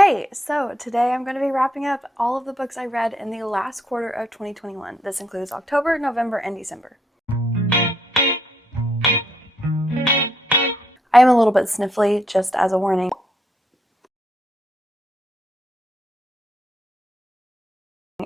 Okay, so today I'm going to be wrapping up all of the books I read in the last quarter of 2021. This includes October, November, and December. I am a little bit sniffly, just as a warning.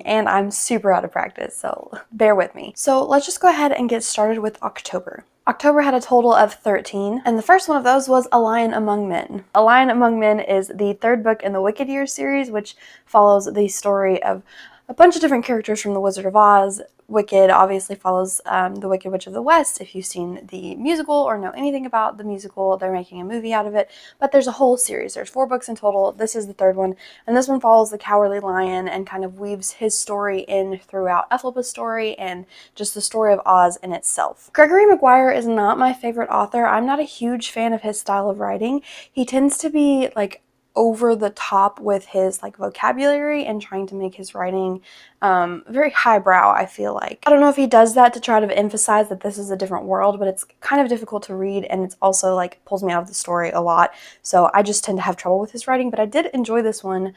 And I'm super out of practice, so bear with me. So let's just go ahead and get started with October. October had a total of 13, and the first one of those was A Lion Among Men. A Lion Among Men is the third book in the Wicked Years series, which follows the story of a bunch of different characters from The Wizard of Oz. Wicked obviously follows The Wicked Witch of the West. If you've seen the musical or know anything about the musical, they're making a movie out of it. But there's a whole series. There's 4 books in total. This is the third one. And this one follows the Cowardly Lion and kind of weaves his story in throughout Elphaba's story and just the story of Oz in itself. Gregory Maguire is not my favorite author. I'm not a huge fan of his style of writing. He tends to be like over the top with his vocabulary and trying to make his writing very highbrow, I feel like. I don't know if he does that to try to emphasize that this is a different world, but it's kind of difficult to read, and it's also pulls me out of the story a lot, so I just tend to have trouble with his writing. But I did enjoy this one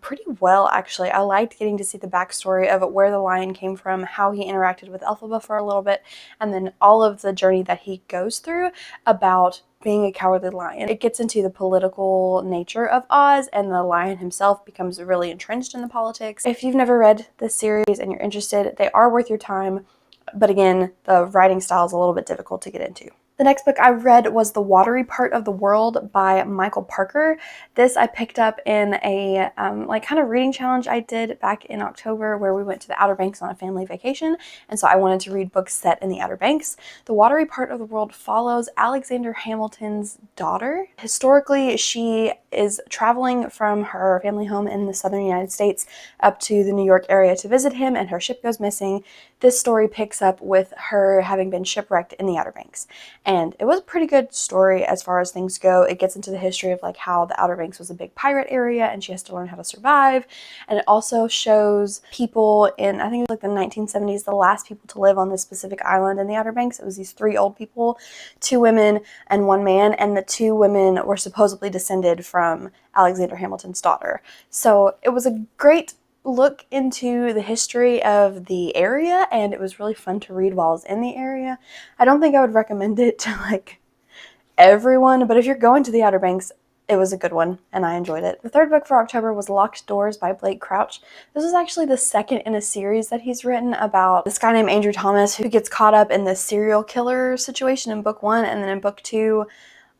pretty well, actually. I liked getting to see the backstory of where the lion came from, how he interacted with Elphaba for a little bit, and then all of the journey that he goes through about being a cowardly lion. It gets into the political nature of Oz, and the lion himself becomes really entrenched in the politics. If you've never read this series and you're interested, they are worth your time, but again, the writing style is a little bit difficult to get into. The next book I read was The Watery Part of the World by Michael Parker. This I picked up in a kind of reading challenge I did back in October, where we went to the Outer Banks on a family vacation, and so I wanted to read books set in the Outer Banks. The Watery Part of the World follows Alexander Hamilton's daughter. Historically, she is traveling from her family home in the southern United States up to the New York area to visit him, and her ship goes missing. This story picks up with her having been shipwrecked in the Outer Banks. And it was a pretty good story as far as things go. It gets into the history of how the Outer Banks was a big pirate area and she has to learn how to survive. And it also shows people in, I think it was the 1970s, the last people to live on this specific island in the Outer Banks. It was these 3 old people, 2 women and 1 man, and the 2 women were supposedly descended from Alexander Hamilton's daughter. So it was a great look into the history of the area, and it was really fun to read while I was in the area. I don't think I would recommend it to everyone, but if you're going to the Outer Banks, it was a good one, and I enjoyed it. The third book for October was Locked Doors by Blake Crouch. This is actually the second in a series that he's written about this guy named Andrew Thomas who gets caught up in this serial killer situation in book 1, and then in book 2,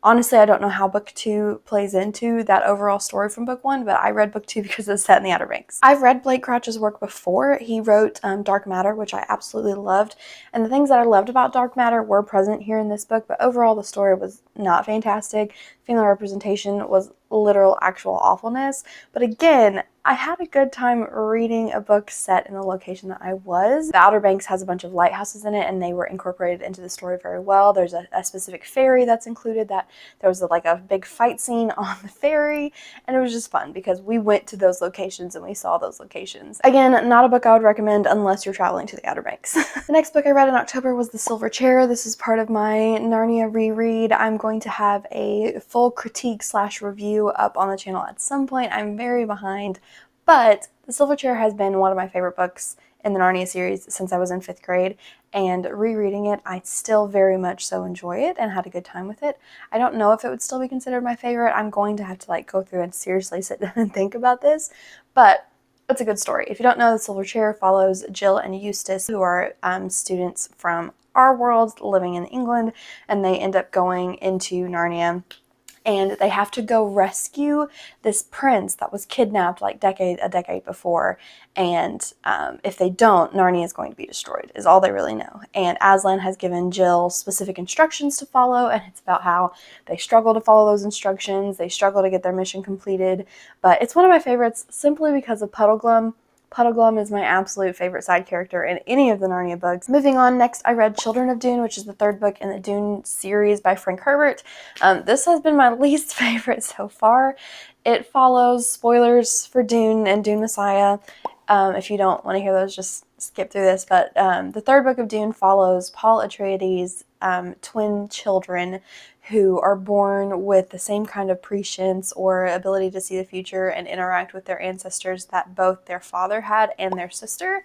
honestly, I don't know how book 2 plays into that overall story from book 1, but I read book 2 because it's set in the Outer Banks. I've read Blake Crouch's work before. He wrote Dark Matter, which I absolutely loved, and the things that I loved about Dark Matter were present here in this book, but overall the story was not fantastic. Female representation was literal actual awfulness, but again, I had a good time reading a book set in the location that I was. The Outer Banks has a bunch of lighthouses in it, and they were incorporated into the story very well. There's a specific ferry that's included. That there was a big fight scene on the ferry, and it was just fun because we went to those locations and we saw those locations. Again, not a book I would recommend unless you're traveling to the Outer Banks. The next book I read in October was The Silver Chair. This is part of my Narnia reread. I'm going to have a full critique / review up on the channel at some point. I'm very behind, but The Silver Chair has been one of my favorite books in the Narnia series since I was in 5th grade, and rereading it, I still very much so enjoy it and had a good time with it. I don't know if it would still be considered my favorite. I'm going to have to go through and seriously sit down and think about this, but it's a good story. If you don't know, The Silver Chair follows Jill and Eustace, who are students from our world living in England, and they end up going into Narnia, and they have to go rescue this prince that was kidnapped a decade before, and if they don't, Narnia is going to be destroyed, is all they really know. And Aslan has given Jill specific instructions to follow, and it's about how they struggle to follow those instructions, they struggle to get their mission completed, but it's one of my favorites simply because of Puddleglum. Puddleglum is my absolute favorite side character in any of the Narnia books. Moving on, next I read Children of Dune, which is the 3rd book in the Dune series by Frank Herbert. This has been my least favorite so far. It follows, spoilers for Dune and Dune Messiah. If you don't want to hear those, just skip through this. But the 3rd book of Dune follows Paul Atreides' twin children who are born with the same kind of prescience or ability to see the future and interact with their ancestors that both their father had and their sister.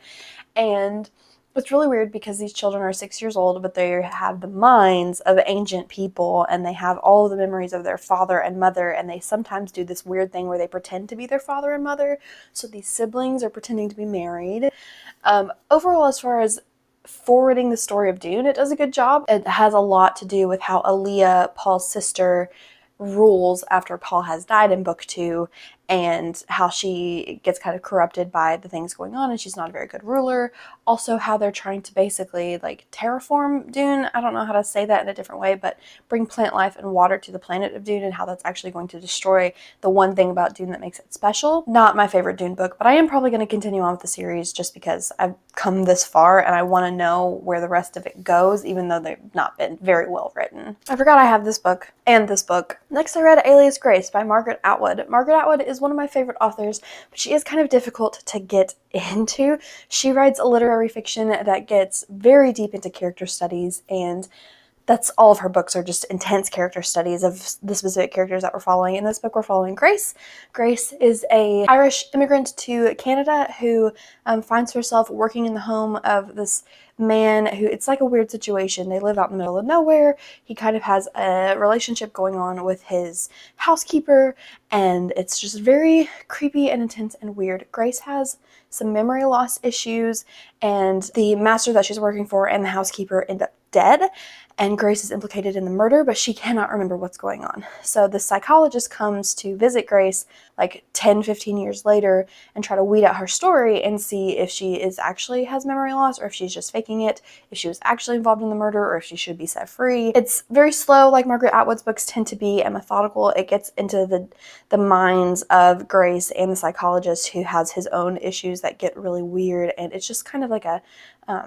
And it's really weird because these children are 6 years old, but they have the minds of ancient people, and they have all of the memories of their father and mother, and they sometimes do this weird thing where they pretend to be their father and mother. So these siblings are pretending to be married. Overall, as far as forwarding the story of Dune, it does a good job. It has a lot to do with how Aaliyah, Paul's sister, rules after Paul has died in book 2, and how she gets kind of corrupted by the things going on, and she's not a very good ruler. Also, how they're trying to basically like terraform Dune. I don't know how to say that in a different way, but bring plant life and water to the planet of Dune, and how that's actually going to destroy the one thing about Dune that makes it special. Not my favorite Dune book, but I am probably going to continue on with the series just because I've come this far and I want to know where the rest of it goes, even though they've not been very well written. I forgot I have this book and this book. Next, I read Alias Grace by Margaret Atwood. Margaret Atwood is one of my favorite authors, but she is kind of difficult to get into. She writes a literary fiction that gets very deep into character studies, and that's all of her books are just intense character studies of the specific characters that we're following. In this book, we're following Grace. Grace is an Irish immigrant to Canada who finds herself working in the home of this man who, it's like a weird situation. They live out in the middle of nowhere. He kind of has a relationship going on with his housekeeper, and it's just very creepy and intense and weird. Grace has some memory loss issues, and the master that she's working for and the housekeeper end up dead, and Grace is implicated in the murder, but she cannot remember what's going on. So the psychologist comes to visit Grace like 10-15 years later and try to weed out her story and see if she is actually has memory loss, or if she's just faking it, if she was actually involved in the murder, or if she should be set free. It's very slow, like Margaret Atwood's books tend to be, and methodical. It gets into the minds of Grace and the psychologist, who has his own issues that get really weird, and it's just kind of like a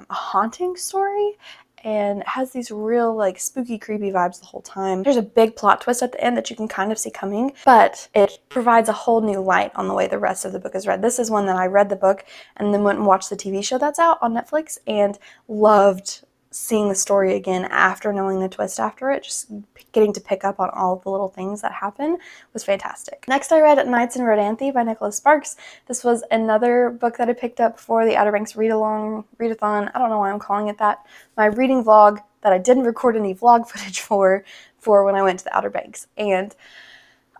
haunting story, and has these real like spooky, creepy vibes the whole time. There's a big plot twist at the end that you can kind of see coming, but it provides a whole new light on the way the rest of the book is read. This is one that I read the book and then went and watched the TV show that's out on Netflix, and loved seeing the story again after knowing the twist after it. Just getting to pick up on all of the little things that happen was fantastic. Next, I read Nights in Rodanthe by Nicholas Sparks. This was another book that I picked up for the Outer Banks readathon. I don't know why I'm calling it that. My reading vlog that I didn't record any vlog footage for when I went to the Outer Banks. And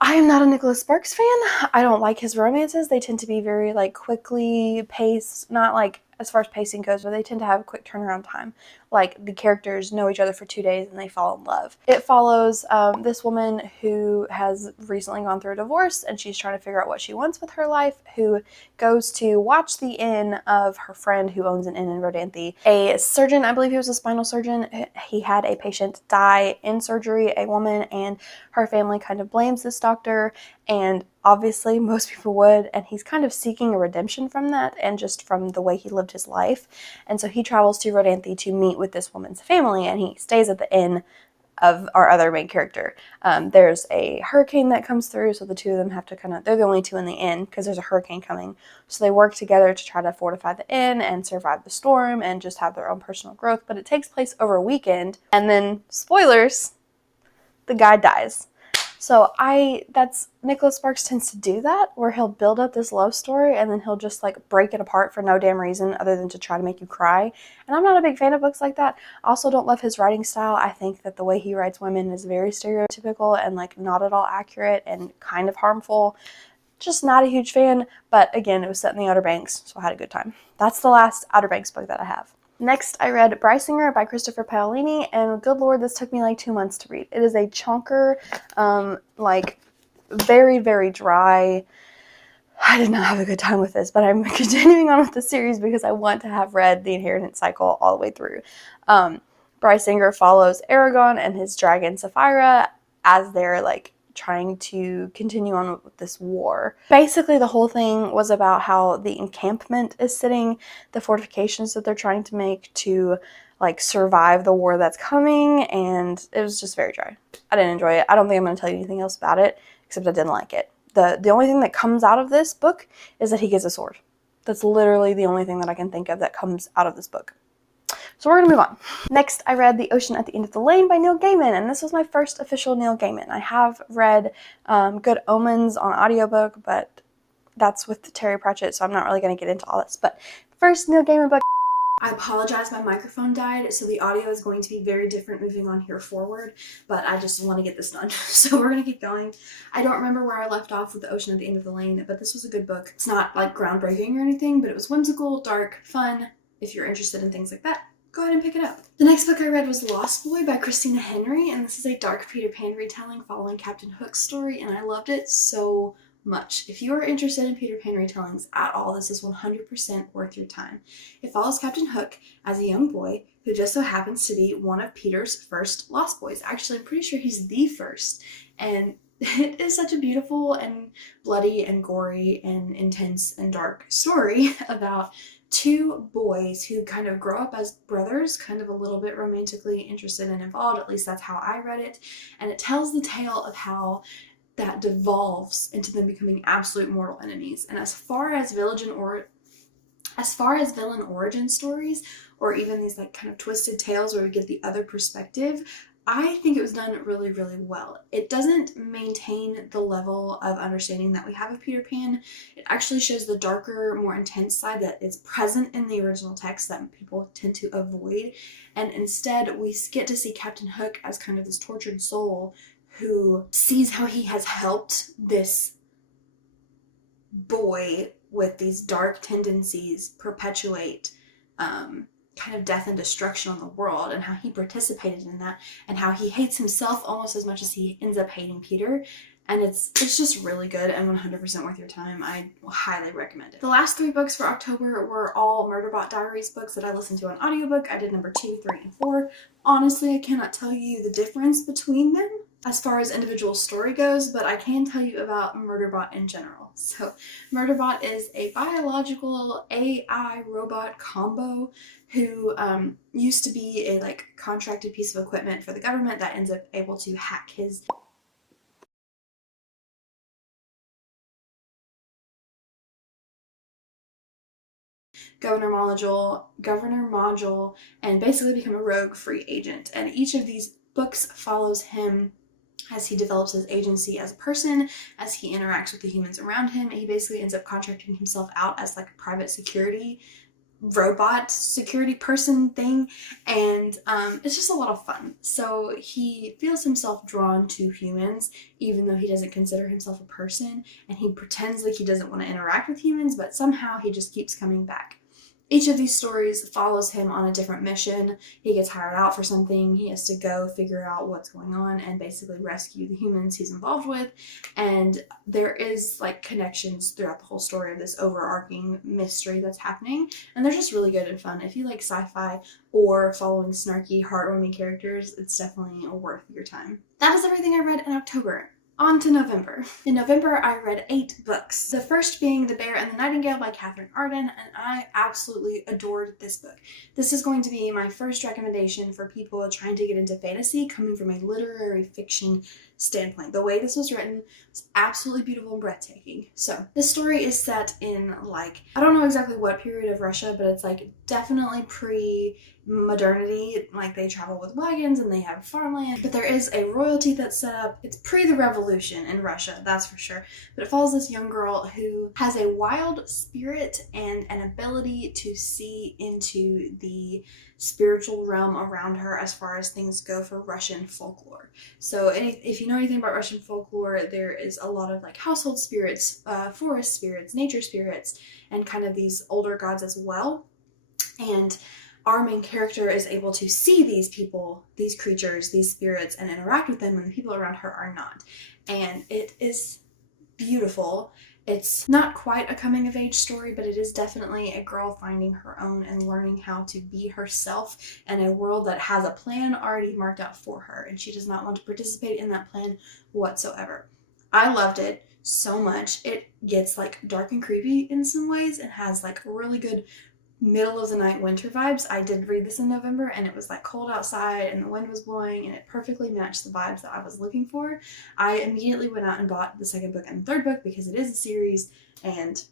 I am not a Nicholas Sparks fan. I don't like his romances. They tend to be very like quickly paced, not like as far as pacing goes, but they tend to have a quick turnaround time. Like the characters know each other for 2 days and they fall in love. It follows this woman who has recently gone through a divorce, and she's trying to figure out what she wants with her life, who goes to watch the inn of her friend who owns an inn in Rodanthe. A surgeon, I believe he was a spinal surgeon, he had a patient die in surgery, a woman, and her family kind of blames this doctor, and obviously most people would, and he's kind of seeking a redemption from that and just from the way he lived his life. And so he travels to Rodanthe to meet with this woman's family, and he stays at the inn of our other main character. There's a hurricane that comes through, so the two of them have to they're the only two in the inn because there's a hurricane coming. So they work together to try to fortify the inn and survive the storm and just have their own personal growth. But it takes place over a weekend, and then, spoilers, the guy dies. So that's Nicholas Sparks tends to do that, where he'll build up this love story and then he'll just like break it apart for no damn reason other than to try to make you cry. And I'm not a big fan of books like that. I also don't love his writing style. I think that the way he writes women is very stereotypical and like not at all accurate and kind of harmful. Just not a huge fan, but again, it was set in the Outer Banks, so I had a good time. That's the last Outer Banks book that I have. Next, I read Brisingr by Christopher Paolini, and good lord, this took me like 2 months to read. It is a chonker, like very, very dry. I did not have a good time with this, but I'm continuing on with the series because I want to have read the Inheritance Cycle all the way through. Brisingr follows Aragon and his dragon Sapphira as they're like trying to continue on with this war. Basically, the whole thing was about how the encampment is sitting, the fortifications that they're trying to make to like survive the war that's coming, and it was just very dry. I didn't enjoy it. I don't think I'm going to tell you anything else about it, except I didn't like it. The only thing that comes out of this book is that he gets a sword. That's literally the only thing that I can think of that comes out of this book. So we're gonna move on. Next, I read The Ocean at the End of the Lane by Neil Gaiman, and this was my first official Neil Gaiman. I have read Good Omens on audiobook, but that's with Terry Pratchett, so I'm not really gonna get into all this. But first Neil Gaiman book. I apologize, my microphone died, so the audio is going to be very different moving on here forward, but I just want to get this done. So we're going to keep going. I don't remember where I left off with The Ocean at the End of the Lane, but this was a good book. It's not like groundbreaking or anything, but it was whimsical, dark, fun. If you're interested in things like that, go ahead and pick it up. The next book I read was Lost Boy by Christina Henry, and this is a dark Peter Pan retelling following Captain Hook's story, and I loved it so much. If you are interested in Peter Pan retellings at all, this is 100% worth your time. It follows Captain Hook as a young boy who just so happens to be one of Peter's first Lost Boys. Actually, I'm pretty sure he's the first. And it is such a beautiful and bloody and gory and intense and dark story about two boys who kind of grow up as brothers, kind of a little bit romantically interested and involved. At least that's how I read it. And it tells the tale of how that devolves into them becoming absolute mortal enemies. And as far as villain origin stories, or even these like kind of twisted tales where we get the other perspective, I think it was done really, really well. It doesn't maintain the level of understanding that we have of Peter Pan. It actually shows the darker, more intense side that is present in the original text that people tend to avoid. And instead, we get to see Captain Hook as kind of this tortured soul who sees how he has helped this boy with these dark tendencies perpetuate kind of death and destruction on the world, and how he participated in that, and how he hates himself almost as much as he ends up hating Peter. And it's just really good and 100% worth your time. I highly recommend it. The last 3 books for October were all Murderbot Diaries books that I listened to on audiobook. I did number 2, 3, and 4. Honestly, I cannot tell you the difference between them as far as individual story goes, but I can tell you about Murderbot in general. So Murderbot is a biological AI robot combo who used to be a like contracted piece of equipment for the government that ends up able to hack his governor module and basically become a rogue free agent. And each of these books follows him as he develops his agency as a person, as he interacts with the humans around him. He basically ends up contracting himself out as like a private security robot security person thing, and it's just a lot of fun. So he feels himself drawn to humans even though he doesn't consider himself a person, and he pretends like he doesn't want to interact with humans, but somehow he just keeps coming back. Each of these stories follows him on a different mission. He gets hired out for something. He has to go figure out what's going on and basically rescue the humans he's involved with. And there is like connections throughout the whole story of this overarching mystery that's happening. And they're just really good and fun. If you like sci-fi or following snarky, heartwarming characters, it's definitely worth your time. That is everything I read in October. On to November. In November, I read 8 books. The first being The Bear and the Nightingale by Katherine Arden, and I absolutely adored this book. This is going to be my first recommendation for people trying to get into fantasy coming from a literary fiction standpoint. The way this was written was absolutely beautiful and breathtaking. So this story is set in like, I don't know exactly what period of Russia, but it's like definitely pre-modernity. Like they travel with wagons and they have farmland, but there is a royalty that's set up. It's pre the revolution in Russia, that's for sure. But it follows this young girl who has a wild spirit and an ability to see into the spiritual realm around her as far as things go for Russian folklore. So if you know anything about Russian folklore, there is a lot of like household spirits, forest spirits, nature spirits, and kind of these older gods as well. And our main character is able to see these people, these creatures, these spirits, and interact with them when the people around her are not. And it is beautiful. It's not quite a coming of age story, but it is definitely a girl finding her own and learning how to be herself in a world that has a plan already marked out for her, and she does not want to participate in that plan whatsoever. I loved it so much. It gets like dark and creepy in some ways and has like really good middle of the night winter vibes. I did read this in November and it was like cold outside and the wind was blowing and it perfectly matched the vibes that I was looking for. I immediately went out and bought the second book and third book because it is a series and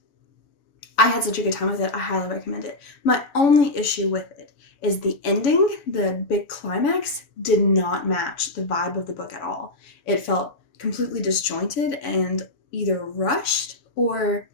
I had such a good time with it. I highly recommend it. My only issue with it is the ending, the big climax, did not match the vibe of the book at all. It felt completely disjointed and either rushed or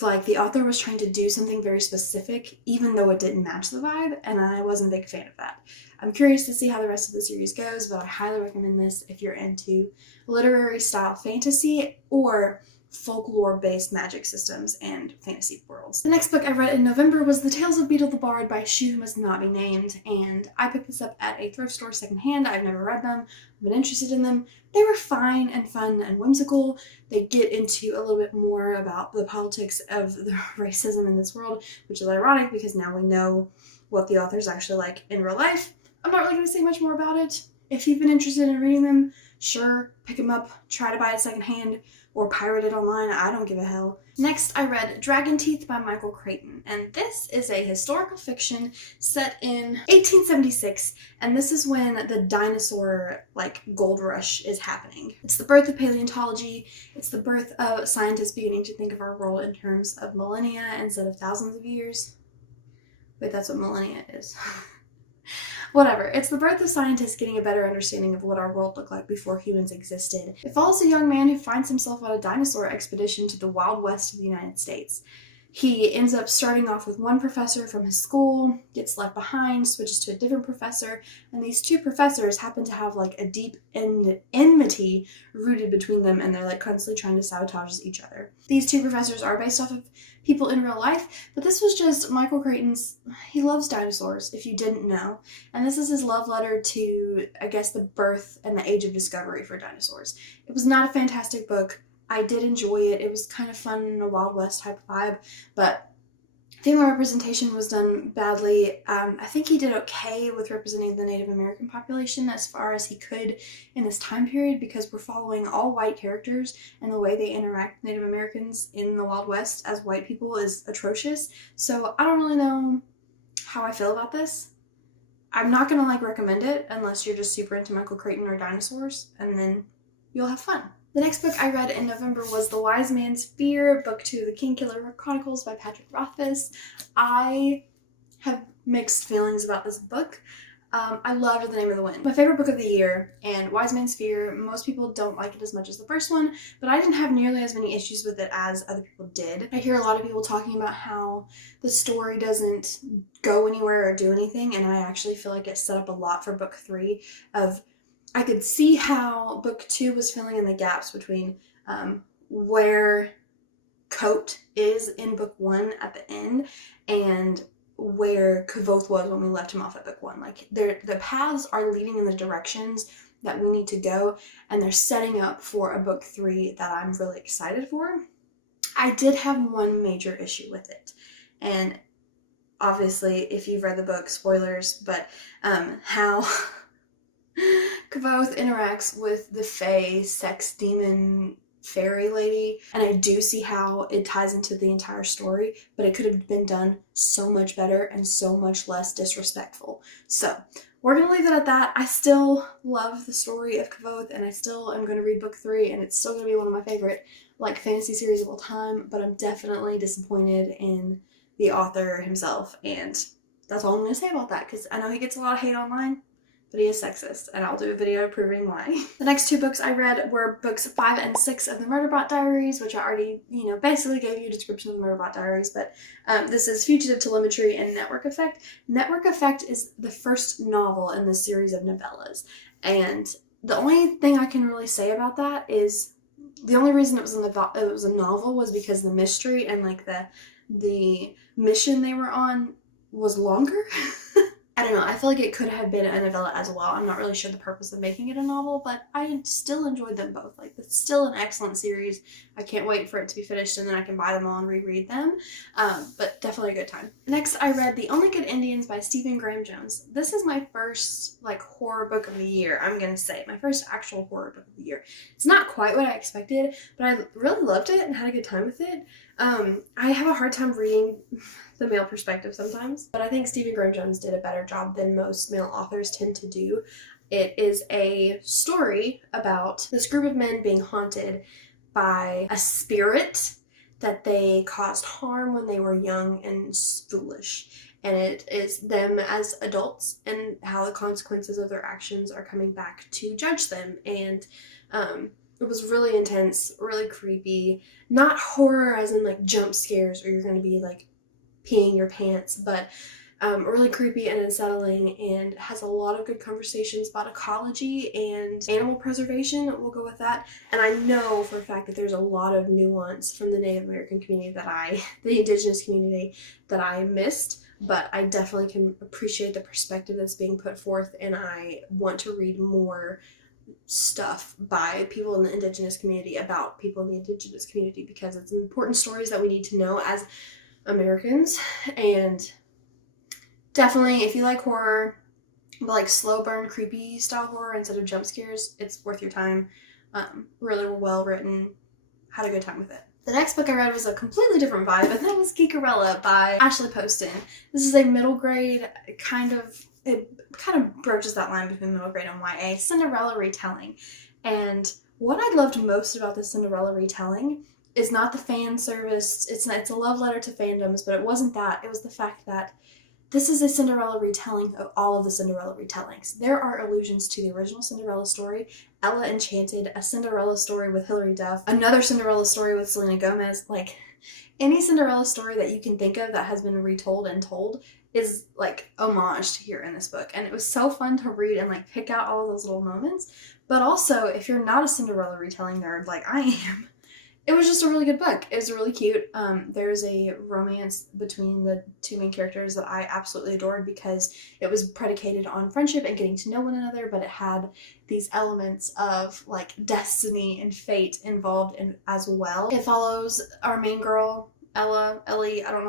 like the author was trying to do something very specific even though it didn't match the vibe, and I wasn't a big fan of that. I'm curious to see how the rest of the series goes, but I highly recommend this if you're into literary style fantasy or folklore-based magic systems and fantasy worlds. The next book I read in November was The Tales of Beedle the Bard by She Who Must Not Be Named, and I picked this up at a thrift store secondhand. I've never read them, I've been interested in them. They were fine and fun and whimsical. They get into a little bit more about the politics of the racism in this world, which is ironic because now we know what the author's actually like in real life. I'm not really going to say much more about it. If you've been interested in reading them, sure, pick them up, try to buy it secondhand, or pirate it online, I don't give a hell. Next, I read Dragon Teeth by Michael Crichton, and this is a historical fiction set in 1876, and this is when the dinosaur, gold rush is happening. It's the birth of paleontology, it's the birth of scientists beginning to think of our world in terms of millennia instead of thousands of years. Wait, that's what millennia is. Whatever, it's the birth of scientists getting a better understanding of what our world looked like before humans existed. It follows a young man who finds himself on a dinosaur expedition to the Wild West of the United States. He ends up starting off with one professor from his school, gets left behind, switches to a different professor, and these two professors happen to have a deep enmity rooted between them, and they're constantly trying to sabotage each other. These two professors are based off of people in real life, but this was just Michael Crichton's, he loves dinosaurs, if you didn't know, and this is his love letter to, I guess, the birth and the age of discovery for dinosaurs. It was not a fantastic book. I did enjoy it. It was kind of fun in a Wild West type of vibe, but female representation was done badly. I think he did okay with representing the Native American population as far as he could in this time period, because we're following all white characters, and the way they interact with Native Americans in the Wild West as white people is atrocious. So I don't really know how I feel about this. I'm not going to recommend it unless you're just super into Michael Crichton or dinosaurs, and then you'll have fun. The next book I read in November was The Wise Man's Fear, Book 2 of the Kingkiller Chronicles by Patrick Rothfuss. I have mixed feelings about this book. I loved The Name of the Wind. My favorite book of the year, and Wise Man's Fear, most people don't like it as much as the first one, but I didn't have nearly as many issues with it as other people did. I hear a lot of people talking about how the story doesn't go anywhere or do anything, and I actually feel like it set up a lot for book 3 of I could see how book 2 was filling in the gaps between where Coat is in book 1 at the end and where Kvothe was when we left him off at book 1. The paths are leading in the directions that we need to go, and they're setting up for a book 3 that I'm really excited for. I did have one major issue with it, and obviously if you've read the book, spoilers, but how Kvothe interacts with the fae sex demon fairy lady, and I do see how it ties into the entire story, but it could have been done so much better and so much less disrespectful. So we're gonna leave it at that. I still love the story of Kvothe, and I still am gonna read book 3, and it's still gonna be one of my favorite fantasy series of all time, but I'm definitely disappointed in the author himself, and that's all I'm gonna say about that, because I know he gets a lot of hate online, but he is sexist, and I'll do a video proving why. The next 2 books I read were books 5 and 6 of the Murderbot Diaries, which I already, basically gave you a description of the Murderbot Diaries, but this is Fugitive, Telemetry, and Network Effect. Network Effect is the first novel in this series of novellas, and the only thing I can really say about that is the only reason it was a novel was because the mystery and the mission they were on was longer. I don't know, I feel like it could have been a novella as well. I'm not really sure the purpose of making it a novel, but I still enjoyed them both. It's still an excellent series. I can't wait for it to be finished, and then I can buy them all and reread them. But definitely a good time. Next, I read The Only Good Indians by Stephen Graham Jones. This is my first, horror book of the year, I'm gonna say. My first actual horror book of the year. It's not quite what I expected, but I really loved it and had a good time with it. I have a hard time reading the male perspective sometimes, but I think Stephen Graham Jones did a better job than most male authors tend to do. It is a story about this group of men being haunted by a spirit that they caused harm when they were young and foolish. and it is them as adults and how the consequences of their actions are coming back to judge them. And it was really intense, really creepy. Not horror as in like jump scares or you're going to be like peeing your pants, but really creepy and unsettling, and has a lot of good conversations about ecology and animal preservation. We'll go with that. And I know for a fact that there's a lot of nuance from the Native American community the indigenous community that I missed, but I definitely can appreciate the perspective that's being put forth, and I want to read more stuff by people in the indigenous community about people in the indigenous community, because it's important stories that we need to know as Americans. And definitely, if you like horror, but like slow burn, creepy style horror instead of jump scares, it's worth your time. Really well written. Had a good time with it. The next book I read was a completely different vibe, and that was Geekerella by Ashley Poston. This is a middle grade it kind of broaches that line between middle grade and YA Cinderella retelling. And what I loved most about this Cinderella retelling is not the fan service. It's a love letter to fandoms, but it wasn't that. It was the fact that this is a Cinderella retelling of all of the Cinderella retellings. There are allusions to the original Cinderella story, Ella Enchanted, a Cinderella story with Hilary Duff, another Cinderella story with Selena Gomez. Like, any Cinderella story that you can think of that has been retold and told is like homaged here in this book. And it was so fun to read and like pick out all of those little moments. But also, if you're not a Cinderella retelling nerd like I am, it was just a really good book. It was really cute. There's a romance between the two main characters that I absolutely adored, because it was predicated on friendship and getting to know one another, but it had these elements of like destiny and fate involved in as well. It follows our main girl, Ellie, I don't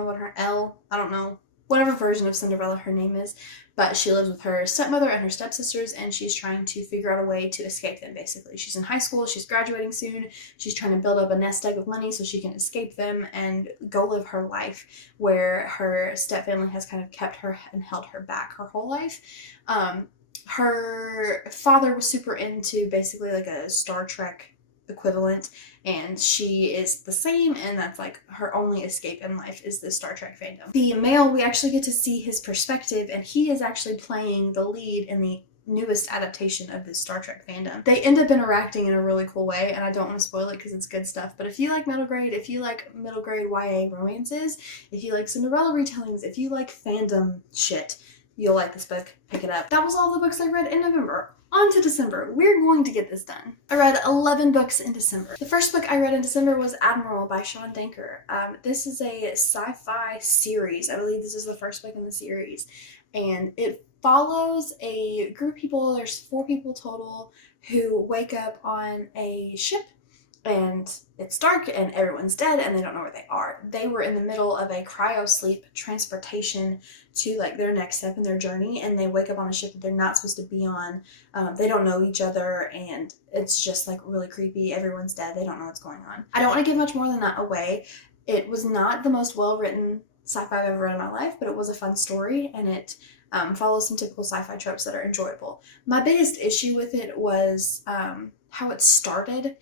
know whatever version of Cinderella her name is, but she lives with her stepmother and her stepsisters, and she's trying to figure out a way to escape them, basically. She's in high school, she's graduating soon, she's trying to build up a nest egg of money so she can escape them and go live her life where her stepfamily has kind of kept her and held her back her whole life. Her father was super into basically like a Star Trek equivalent, and she is the same, and that's like her only escape in life is this Star Trek fandom. The male, we actually get to see his perspective, and he is actually playing the lead in the newest adaptation of this Star Trek fandom. They end up interacting in a really cool way, and I don't want to spoil it because it's good stuff, but if you like middle grade YA romances, if you like Cinderella retellings, if you like fandom shit, you'll like this book. Pick it up. That was all the books I read in November. On to December. We're going to get this done. I read 11 books in December. The first book I read in December was Admiral by Sean Danker. This is a sci-fi series. I believe this is the first book in the series. And it follows a group of people, there's 4 people total, who wake up on a ship, and it's dark and everyone's dead and they don't know where they are. They were in the middle of a cryo sleep transportation to like their next step in their journey, and they wake up on a ship that they're not supposed to be on. They don't know each other, and it's just like really creepy. Everyone's dead. They don't know what's going on. I don't want to give much more than that away. It was not the most well-written sci-fi I've ever read in my life, but it was a fun story, and it follows some typical sci-fi tropes that are enjoyable. My biggest issue with it was how it started.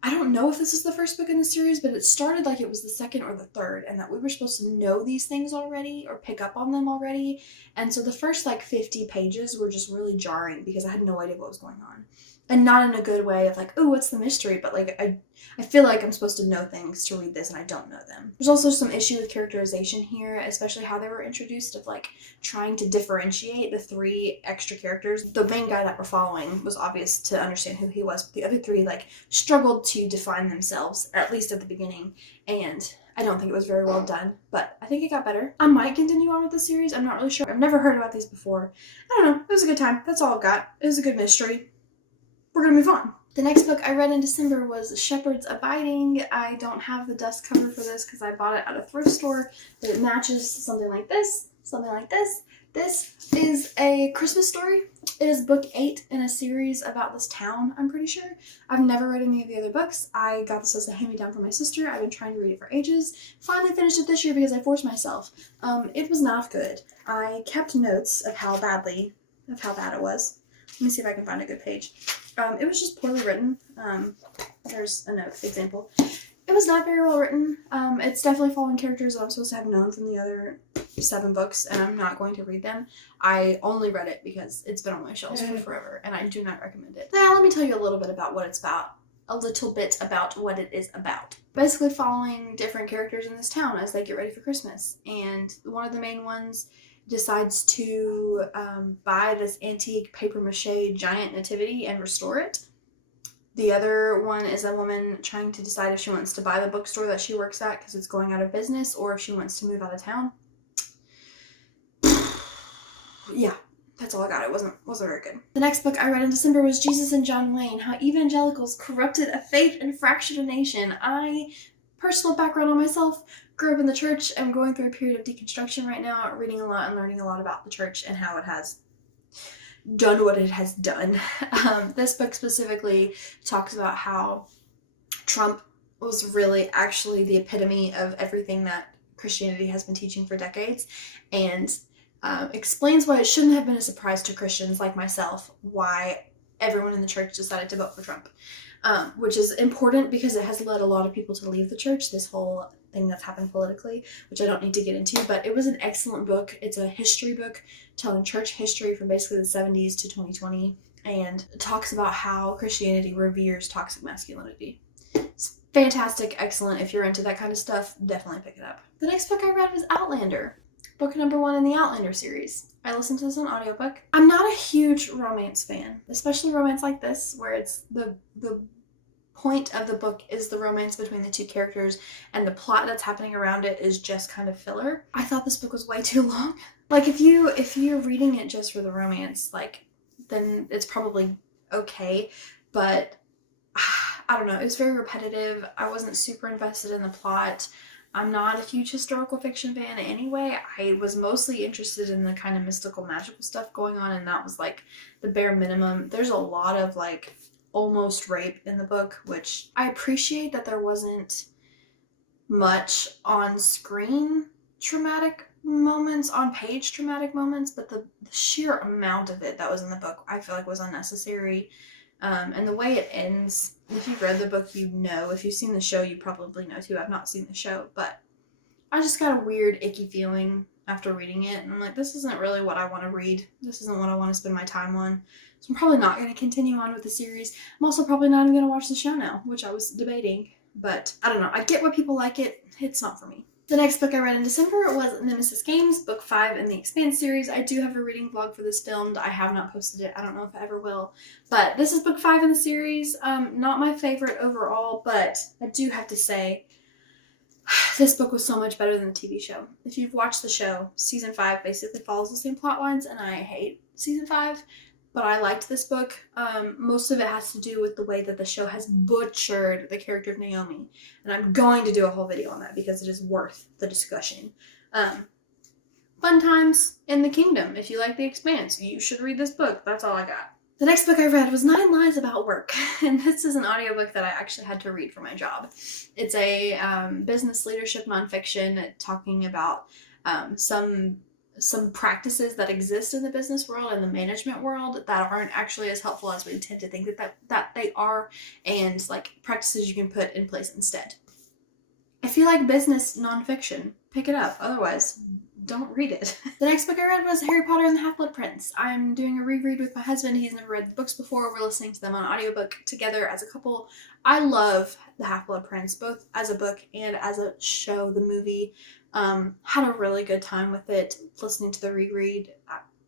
I don't know if this is the first book in the series, but it started like it was the second or the third, and that we were supposed to know these things already or pick up on them already. And so the first like 50 pages were just really jarring because I had no idea what was going on. And not in a good way of like, oh, what's the mystery? But like, I feel like I'm supposed to know things to read this and I don't know them. There's also some issue with characterization here, especially how they were introduced, of like trying to differentiate the 3 extra characters. The main guy that we're following was obvious to understand who he was, but the other 3 like struggled to define themselves, or at least at the beginning. And I don't think it was very well done, but I think it got better. I might continue on with the series. I'm not really sure. I've never heard about these before. I don't know. It was a good time. That's all I've got. It was a good mystery. We're gonna move on. The next book I read in December was Shepherd's Abiding. I don't have the dust cover for this because I bought it at a thrift store, but it matches something like this, something like this. This is a Christmas story. It is book 8 in a series about this town, I'm pretty sure. I've never read any of the other books. I got this as a hand-me-down from my sister. I've been trying to read it for ages. Finally finished it this year because I forced myself. It was not good. I kept notes of how bad it was. Let me see if I can find a good page. It was just poorly written. There's a note example. It was not very well written. It's definitely following characters that I'm supposed to have known from the other 7 books and I'm not going to read them. I only read it because it's been on my shelves for forever and I do not recommend it. Now let me tell you a little bit about what it's about. A little bit about what it is about. Basically following different characters in this town as they get ready for Christmas. And one of the main ones decides to buy this antique papier-mâché giant nativity and restore it. The other one is a woman trying to decide if she wants to buy the bookstore that she works at because it's going out of business or if she wants to move out of town. Yeah, that's all I got. It wasn't very good. The next book I read in December was Jesus and John Wayne, How Evangelicals Corrupted a Faith and Fractured a Nation. Personal background on myself, grew up in the church. I'm going through a period of deconstruction right now, reading a lot and learning a lot about the church and how it has done what it has done. This book specifically talks about how Trump was really actually the epitome of everything that Christianity has been teaching for decades, and explains why it shouldn't have been a surprise to Christians like myself why everyone in the church decided to vote for Trump, which is important because it has led a lot of people to leave the church, this whole thing that's happened politically, which I don't need to get into, but it was an excellent book. It's a history book telling church history from basically the 70s to 2020, and it talks about how Christianity reveres toxic masculinity. It's fantastic, excellent. If you're into that kind of stuff, definitely pick it up. The next book I read was Outlander. Book number 1 in the Outlander series. I listened to this on audiobook. I'm not a huge romance fan, especially romance like this, where it's the point of the book is the romance between the two characters and the plot that's happening around it is just kind of filler. I thought this book was way too long. Like if you're reading it just for the romance, like then it's probably okay, but I don't know, it's very repetitive. I wasn't super invested in the plot. I'm not a huge historical fiction fan anyway. I was mostly interested in the kind of mystical, magical stuff going on, and that was like the bare minimum. There's a lot of like almost rape in the book, which I appreciate that there wasn't much on screen traumatic moments, on page traumatic moments, but the sheer amount of it that was in the book I feel like was unnecessary. And the way it ends, if you've read the book, you know. If you've seen the show, you probably know too. I've not seen the show, but I just got a weird, icky feeling after reading it. And I'm like, this isn't really what I want to read. This isn't what I want to spend my time on. So I'm probably not going to continue on with the series. I'm also probably not even going to watch the show now, which I was debating. But I don't know. I get why people like it. It's not for me. The next book I read in December was Nemesis Games, book 5 in the Expanse series. I do have a reading vlog for this filmed. I have not posted it. I don't know if I ever will. But this is book 5 in the series. Not my favorite overall, but I do have to say this book was so much better than the TV show. If you've watched the show, season 5 basically follows the same plot lines, and I hate season 5. But I liked this book. Most of it has to do with the way that the show has butchered the character of Naomi. And I'm going to do a whole video on that because it is worth the discussion. Fun times in the kingdom. If you like The Expanse, you should read this book. That's all I got. The next book I read was 9 Lies About Work. And this is an audiobook that I actually had to read for my job. It's a business leadership nonfiction talking about some practices that exist in the business world and the management world that aren't actually as helpful as we tend to think that they are, and like practices you can put in place instead. If you like business nonfiction, pick it up. Otherwise, don't read it. The next book I read was Harry Potter and the Half-Blood Prince. I'm doing a reread with my husband. He's never read the books before. We're listening to them on audiobook together as a couple. I love the Half-Blood Prince, both as a book and as a show, the movie. Had a really good time with it, listening to the reread.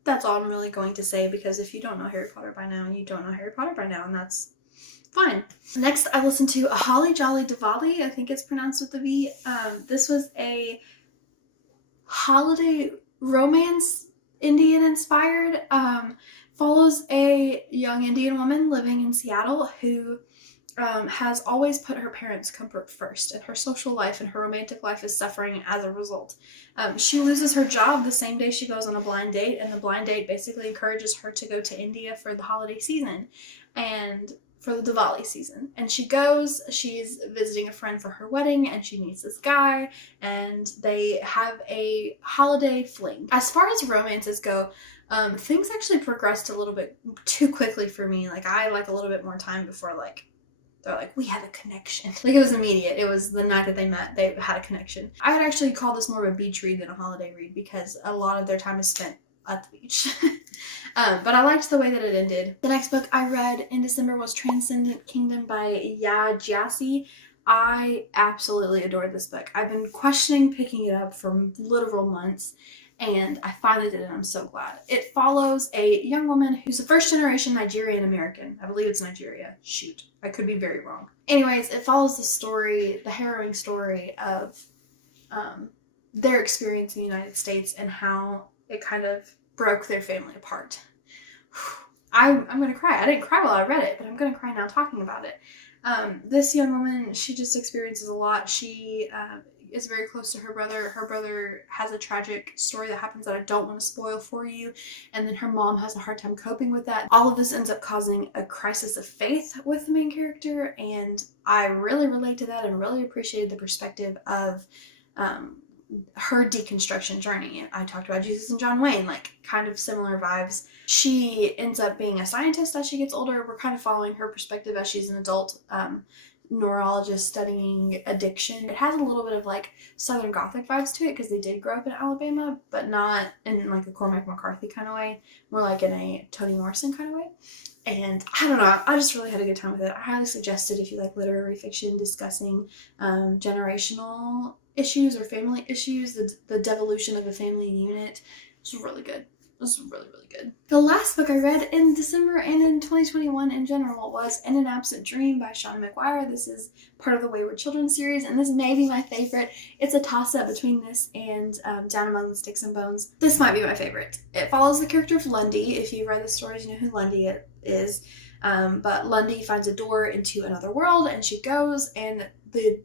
That's all I'm really going to say, because if you don't know Harry Potter by now, you don't know Harry Potter by now, and that's fine. Next, I listened to A Holly Jolly Diwali. I think it's pronounced with the V. This was a holiday romance, Indian-inspired. Follows a young Indian woman living in Seattle who has always put her parents' comfort first, and her social life and her romantic life is suffering as a result. She loses her job the same day she goes on a blind date, and the blind date basically encourages her to go to India for the holiday season and for the Diwali season. And she goes, she's visiting a friend for her wedding, and she meets this guy, and they have a holiday fling. As far as romances go, things actually progressed a little bit too quickly for me. Like, I like a little bit more time before, like, they're like, we had a connection. Like, it was immediate. It was the night that they met, they had a connection. I would actually call this more of a beach read than a holiday read because a lot of their time is spent at the beach. But I liked the way that it ended. The next book I read in December was Transcendent Kingdom by Ya Gyasi. I absolutely adored this book. I've been questioning picking it up for literal months, and I finally did it, and I'm so glad. It follows a young woman who's a first-generation Nigerian American. I believe it's Nigeria. Shoot, I could be very wrong. Anyways, it follows the story, the harrowing story of their experience in the United States and how it kind of broke their family apart. I'm gonna cry. I didn't cry while I read it, but I'm gonna cry now talking about it. This young woman, she just experiences a lot. She is very close to her brother. Her brother has a tragic story that happens that I don't want to spoil for you. And then her mom has a hard time coping with that. All of this ends up causing a crisis of faith with the main character. And I really relate to that and really appreciated the perspective of her deconstruction journey. I talked about Jesus and John Wayne, like kind of similar vibes. She ends up being a scientist as she gets older. We're kind of following her perspective as she's an adult neurologist studying addiction. It has a little bit of like Southern Gothic vibes to it because they did grow up in Alabama, but not in like a Cormac McCarthy kind of way, more like in a Toni Morrison kind of way. And I don't know, I just really had a good time with it. I highly suggest it if you like literary fiction discussing generational issues or family issues, the devolution of a family unit. It's really good. It was really, really good. The last book I read in December and in 2021 in general was In an Absent Dream by Shauna Maguire. This is part of the Wayward Children series, and this may be my favorite. It's a toss-up between this and Down Among the Sticks and Bones. This might be my favorite. It follows the character of Lundy. If you've read the stories, you know who Lundy is. But Lundy finds a door into another world, and she goes, and the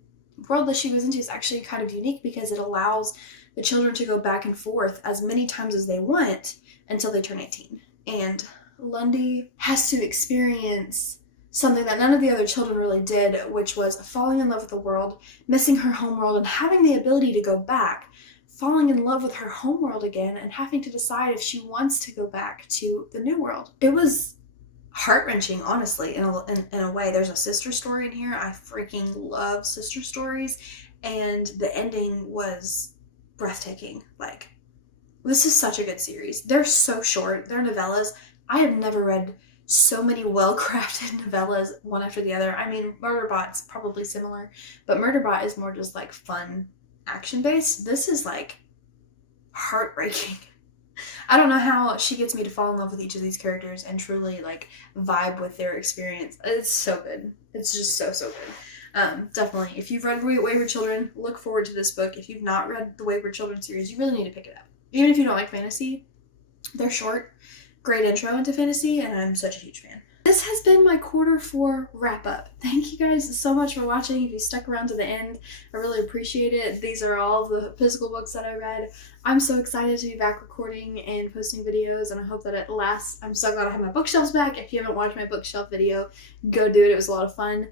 world that she goes into is actually kind of unique because it allows the children to go back and forth as many times as they want until they turn 18. And Lundy has to experience something that none of the other children really did, which was falling in love with the world, missing her homeworld, and having the ability to go back, falling in love with her homeworld again, and having to decide if she wants to go back to the new world. It was heart-wrenching, honestly, in a way. There's a sister story in here. I freaking love sister stories, and the ending was breathtaking. Like, this is such a good series. They're so short. They're novellas. I have never read so many well-crafted novellas one after the other. I mean, Murderbot's probably similar, but Murderbot is more just like fun action-based. This is like heartbreaking. I don't know how she gets me to fall in love with each of these characters and truly like vibe with their experience. It's so good. It's just so good. Definitely, if you've read Wayward Children, look forward to this book. If you've not read the Wayward Children series, you really need to pick it up. Even if you don't like fantasy, they're short, great intro into fantasy, and I'm such a huge fan. This has been my Q4 wrap up. Thank you guys so much for watching. If you stuck around to the end, I really appreciate it. These are all the physical books that I read. I'm so excited to be back recording and posting videos, and I hope that it lasts. I'm so glad I have my bookshelves back. If you haven't watched my bookshelf video, go do it. It was a lot of fun.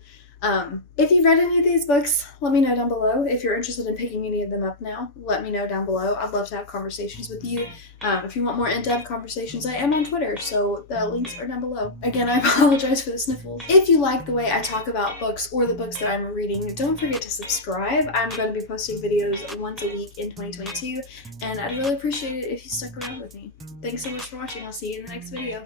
If you've read any of these books, let me know down below. If you're interested in picking any of them up now, let me know down below. I'd love to have conversations with you. If you want more in-depth conversations, I am on Twitter, so the links are down below. Again, I apologize for the sniffles. If you like the way I talk about books or the books that I'm reading, don't forget to subscribe. I'm going to be posting videos once a week in 2022, and I'd really appreciate it if you stuck around with me. Thanks so much for watching. I'll see you in the next video.